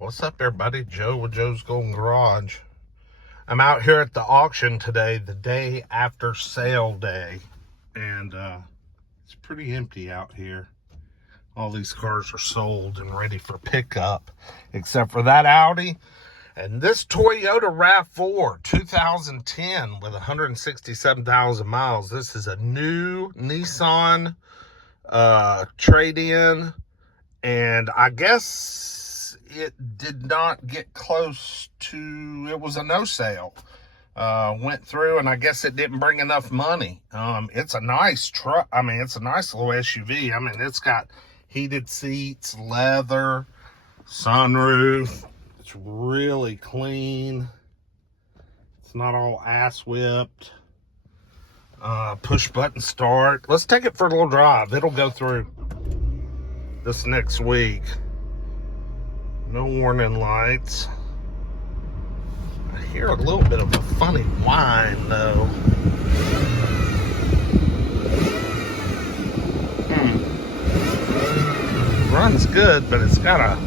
What's up, everybody? Joe with Joe's Golden Garage. I'm out here at the auction today, the day after sale day, and it's pretty empty out here. All these cars are sold and ready for pickup, except for that Audi and this Toyota RAV4 2010 with 167,000 miles. This is a new Nissan trade-in, and I guess it did not get close to, it was a no sale. Went through, and I guess it didn't bring enough money. It's a nice truck. I mean, it's a nice little SUV. I mean, it's got heated seats, leather, sunroof. It's really clean. It's not all ass whipped. Push button start. Let's take it for a little drive. It'll go through this next week. No warning lights. I hear a little bit of a funny whine though. Runs good, but it's got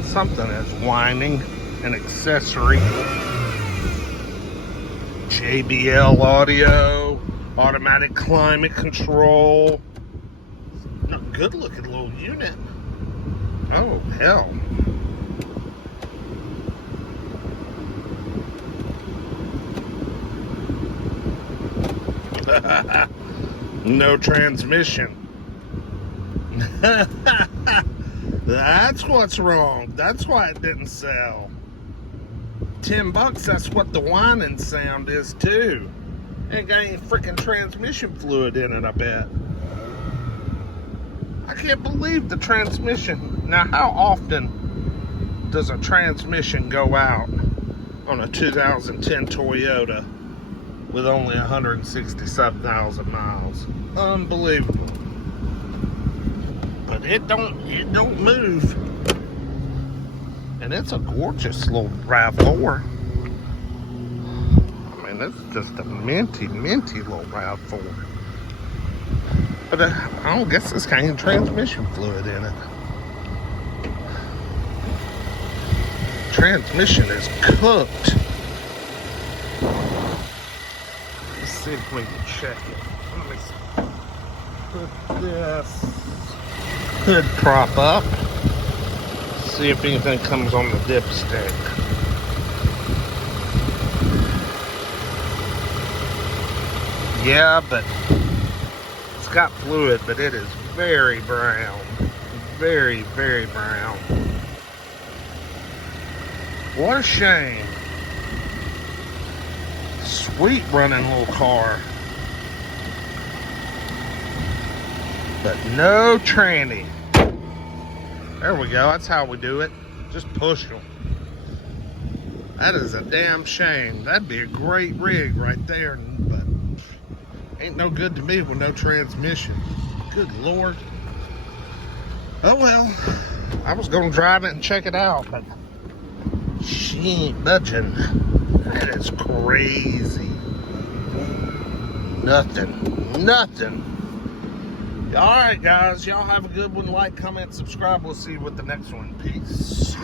something that's whining, an accessory. JBL audio, automatic climate control. A good looking little unit. Oh hell. No transmission. That's what's wrong. That's why it didn't sell. $10, that's what the whining sound is too. Ain't got any freaking transmission fluid in it, I bet. I can't believe the transmission. Now, how often does a transmission go out on a 2010 Toyota with only 167,000 miles? Unbelievable. But it don't move. And it's a gorgeous little RAV4. I mean, it's just a minty little RAV4. But I don't guess this kind of transmission fluid in it. Transmission is cooked. Let's see if we can check it. Let me put this hood prop up. See if anything comes on the dipstick. Yeah, but it's got fluid, but it is very brown. Very, very brown. What a shame. Sweet running little car. But no tranny. There we go. That's how we do it. Just push them. That is a damn shame. That'd be a great rig right there. But ain't no good to me with no transmission. Good Lord. Oh well. I was going to drive it and check it out, but she ain't budging. That is crazy. Nothing. All right, guys. Y'all have a good one. Like, comment, subscribe. We'll see you with the next one. Peace.